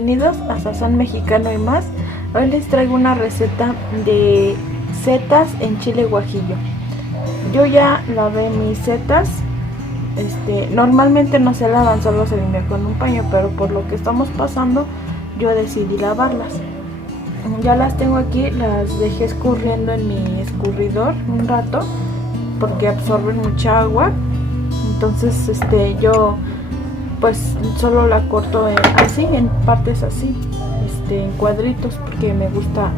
bienvenidos a Sazón Mexicano y más. Hoy les traigo una receta de setas en chile guajillo. Yo ya lavé mis setas. Normalmente no se lavan, solo se limpia con un paño, pero por lo que estamos pasando yo decidí lavarlas. Ya las tengo aquí, las dejé escurriendo en mi escurridor un rato porque absorben mucha agua. Entonces yo pues solo la corto así, en partes así, en cuadritos, porque me gusta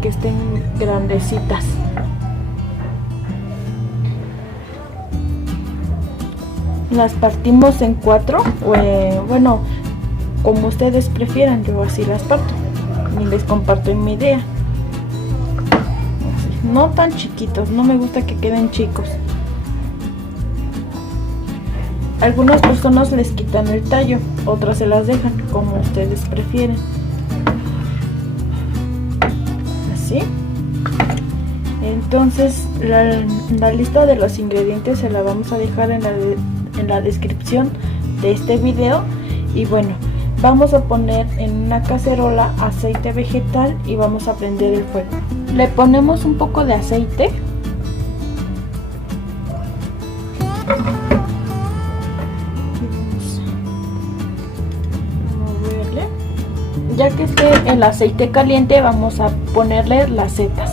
que estén grandecitas. Las partimos en 4, bueno, como ustedes prefieran, yo así las parto y les comparto mi idea. No tan chiquitos, no me gusta que queden chicos. Algunas personas les quitan el tallo, otras se las dejan, como ustedes prefieren. Así. Entonces la lista de los ingredientes se la vamos a dejar en la descripción de este video. Y bueno, vamos a poner en una cacerola aceite vegetal y vamos a prender el fuego. Le ponemos un poco de aceite. Ya que esté el aceite caliente, vamos a ponerle las setas.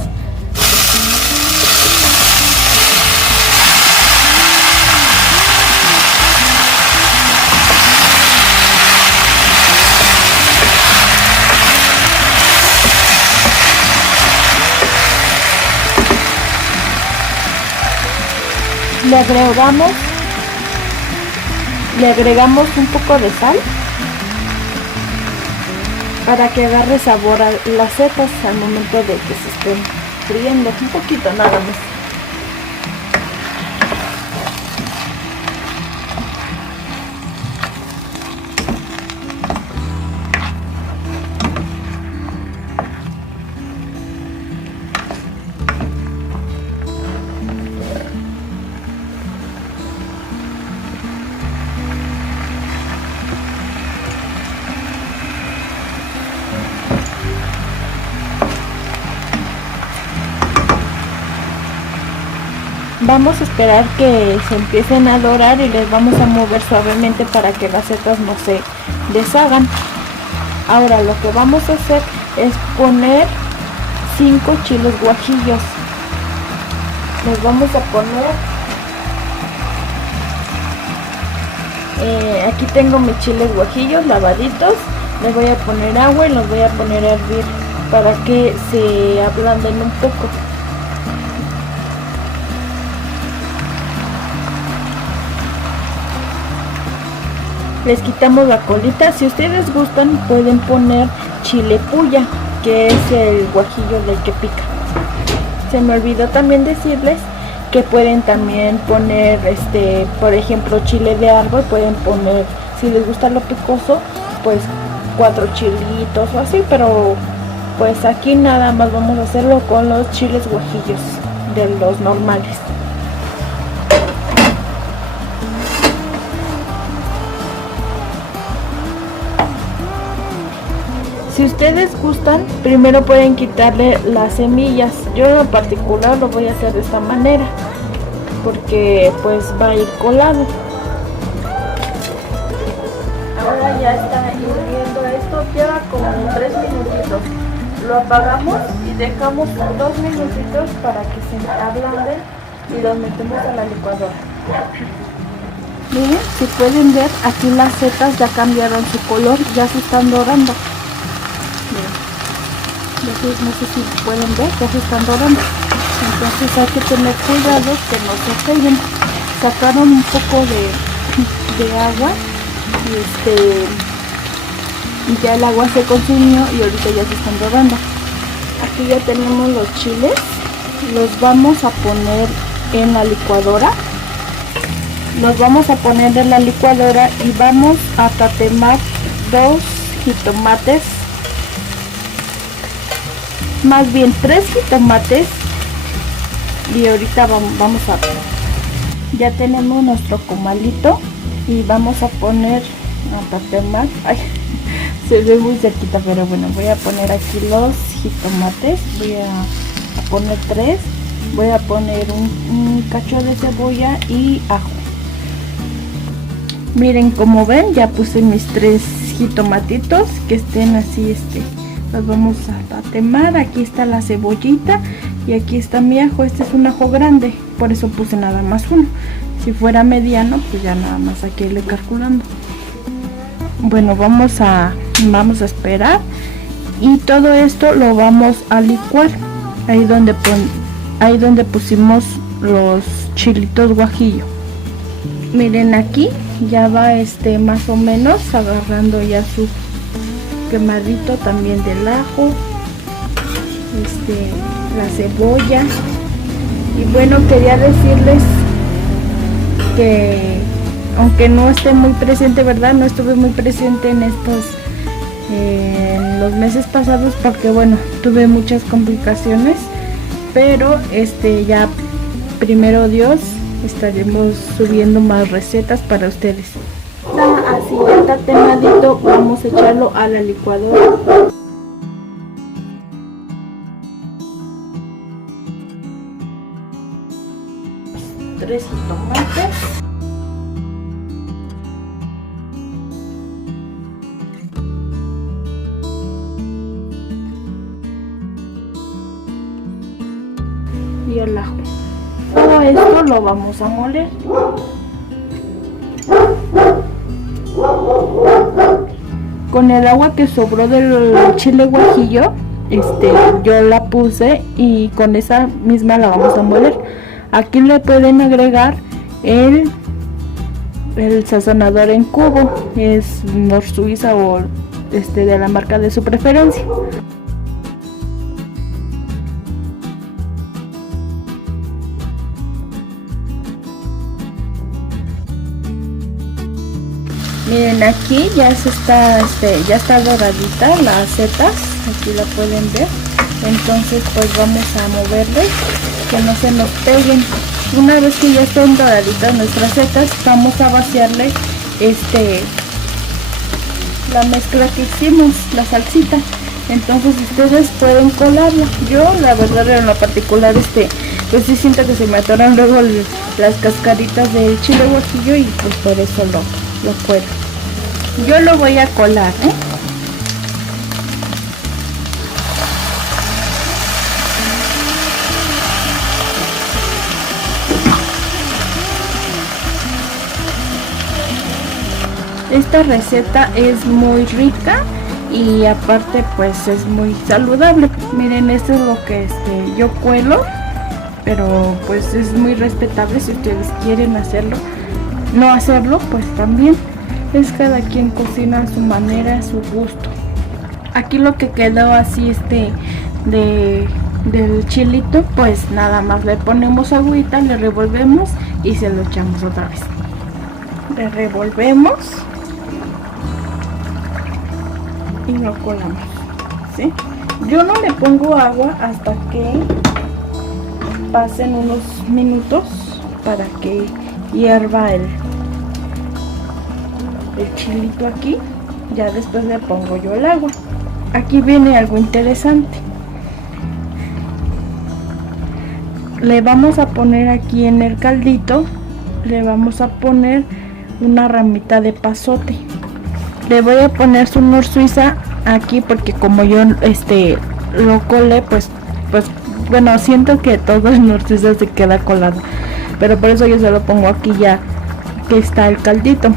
Le agregamos un poco de sal para que agarre sabor a las setas al momento de que se estén friendo, un poquito nada más. Vamos a esperar que se empiecen a dorar y les vamos a mover suavemente para que las setas no se deshagan. Ahora lo que vamos a hacer es poner 5 chiles guajillos. Les vamos a poner, aquí tengo mis chiles guajillos lavaditos. Les voy a poner agua y los voy a poner a hervir para que se ablanden un poco. Les quitamos la colita. Si ustedes gustan pueden poner chile puya, que es el guajillo del que pica. Se me olvidó también decirles que pueden también poner por ejemplo, chile de árbol. Pueden poner, si les gusta lo picoso, pues 4 chilitos o así, pero pues aquí nada más vamos a hacerlo con los chiles guajillos de los normales. Si ustedes gustan, primero pueden quitarle las semillas. Yo en particular lo voy a hacer de esta manera, porque pues va a ir colado. Ahora ya está hirviendo esto, lleva como 3 minutitos. Lo apagamos y dejamos 2 minutitos para que se ablanden y los metemos a la licuadora. Miren, si pueden ver, aquí las setas ya cambiaron su color, ya se están dorando. No sé si pueden ver, ya se están dorando. Entonces hay que tener cuidado que no se peguen. Sacaron un poco de agua y ya el agua se consumió y ahorita ya se están dorando. Aquí ya tenemos los chiles. Los vamos a poner en la licuadora. Los vamos a poner en la licuadora y vamos a tatemar 2 jitomates. Más bien 3 jitomates, y ahorita vamos a, ya tenemos nuestro comalito y vamos a poner aparte más. Ay, se ve muy cerquita, pero bueno, voy a poner aquí los jitomates. Voy a poner 3. Voy a poner un cacho de cebolla y ajo. Miren, como ven, ya puse mis 3 jitomatitos que estén así, los vamos a tatemar. Aquí está la cebollita y aquí está mi ajo. Este es un ajo grande, por eso puse nada más uno. Si fuera mediano, pues ya nada más aquí irle calculando. Bueno, vamos a esperar y todo esto lo vamos a licuar. Ahí donde pusimos los chilitos guajillo. Miren, aquí ya va más o menos agarrando ya su quemadito también del ajo, la cebolla. Y bueno, quería decirles que aunque no esté muy presente, ¿verdad? No estuve muy presente en los meses pasados porque bueno, tuve muchas complicaciones, pero ya primero Dios estaremos subiendo más recetas para ustedes. Así ya está temadito, vamos a echarlo a la licuadora. 3 jitomates. Y el ajo. Todo esto lo vamos a moler. Con el agua que sobró del chile guajillo, yo la puse y con esa misma la vamos a moler. Aquí le pueden agregar el sazonador en cubo, es Nor Suiza o de la marca de su preferencia. Miren, aquí ya ya está doradita las setas, aquí la pueden ver. Entonces pues vamos a moverle que no se nos peguen. Una vez que ya estén doraditas nuestras setas, vamos a vaciarle la mezcla que hicimos, la salsita. Entonces ustedes pueden colarla. Yo la verdad en lo particular pues sí siento que se me atoran luego las cascaritas del chile guajillo y pues por eso lo cuelo. Yo lo voy a colar, Esta receta es muy rica y aparte pues es muy saludable. Miren, esto es lo que yo cuelo, pero pues es muy respetable si ustedes quieren hacerlo. No hacerlo, pues también es cada quien cocina a su manera, a su gusto. Aquí lo que quedó así del chilito, pues nada más le ponemos agüita, le revolvemos y se lo echamos otra vez. Le revolvemos y lo colamos, ¿sí? Yo no le pongo agua hasta que pasen unos minutos para que hierva el chilito aquí. Ya después le pongo yo el agua. Aquí viene algo interesante. Le vamos a poner aquí en el caldito, le vamos a poner una ramita de pasote. Le voy a poner su Nor Suiza aquí porque como yo lo colé, pues bueno, siento que todo el Nor Suiza se queda colado, pero por eso yo se lo pongo aquí ya que está el caldito.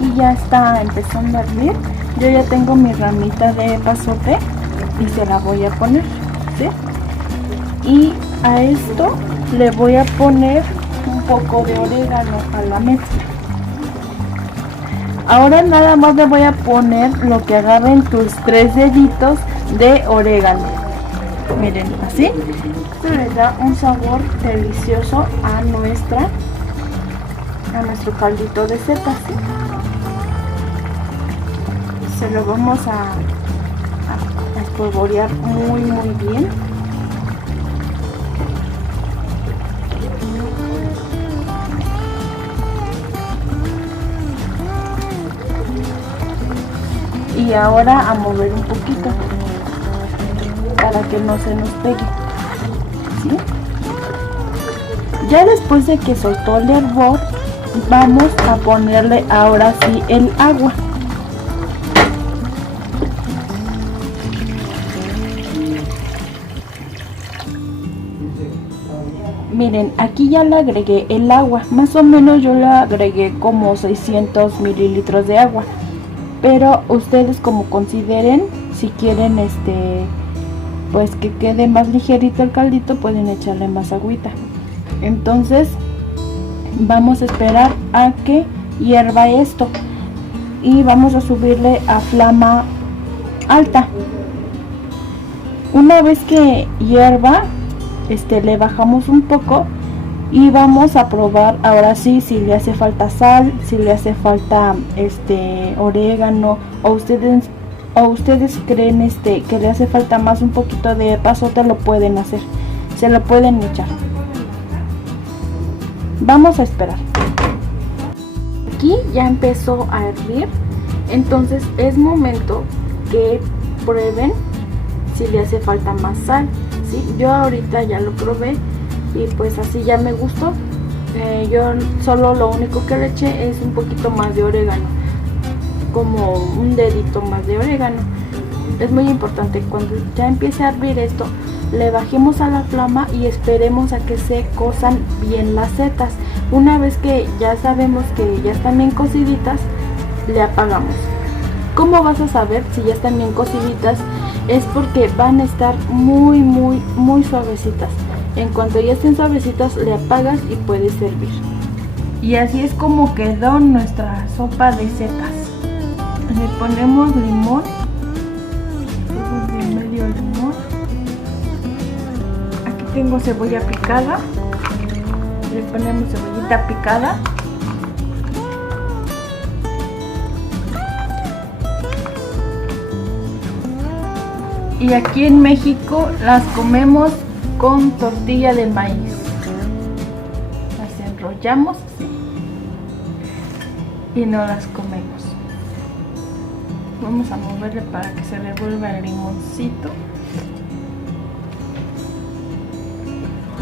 Y ya está empezando a hervir. Yo ya tengo mi ramita de pasote y se la voy a poner, ¿sí? Y a esto le voy a poner un poco de orégano a la mezcla. Ahora nada más le voy a poner lo que agarren tus 3 deditos de orégano. Miren, así. Esto le da un sabor delicioso a nuestro caldito de setas, ¿sí? Se lo vamos a espolvorear muy bien. y ahora a mover un poquito para que no se nos pegue, ¿sí? Ya después de que soltó el hervor, vamos a ponerle ahora sí el agua. Miren, aquí ya le agregué el agua, más o menos yo le agregué como 600 mililitros de agua, pero ustedes como consideren, si quieren pues que quede más ligerito el caldito, pueden echarle más agüita. Entonces vamos a esperar a que hierva esto y vamos a subirle a flama alta. Una vez que hierva, le bajamos un poco y vamos a probar ahora sí si le hace falta sal, si le hace falta orégano, o ustedes creen que le hace falta más un poquito de epazote, lo pueden hacer, se lo pueden echar. Vamos a esperar. Aquí ya empezó a hervir, entonces es momento que prueben si le hace falta más sal. ¿Sí? Yo ahorita ya lo probé y pues así ya me gustó. Yo solo lo único que le eché es un poquito más de orégano, como un dedito más de orégano. Es muy importante cuando ya empiece a hervir esto, le bajemos a la flama y esperemos a que se cosan bien las setas. Una vez que ya sabemos que ya están bien cociditas, le apagamos. ¿Cómo vas a saber si ya están bien cociditas? Es porque van a estar muy suavecitas. En cuanto ya estén suavecitas, le apagas y puedes servir. Y así es como quedó nuestra sopa de setas. Le ponemos limón, de medio limón. Aquí tengo cebolla picada. Le ponemos cebollita picada. Y aquí en México las comemos con tortilla de maíz. Las enrollamos así y no las comemos. Vamos a moverle para que se revuelva el limoncito.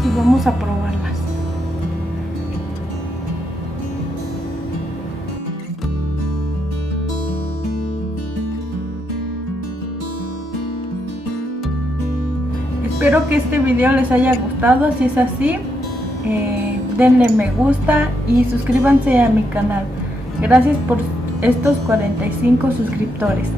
Y vamos a probarlas. Espero que este video les haya gustado. Si es así, denle me gusta y suscríbanse a mi canal. Gracias por estos 45 suscriptores.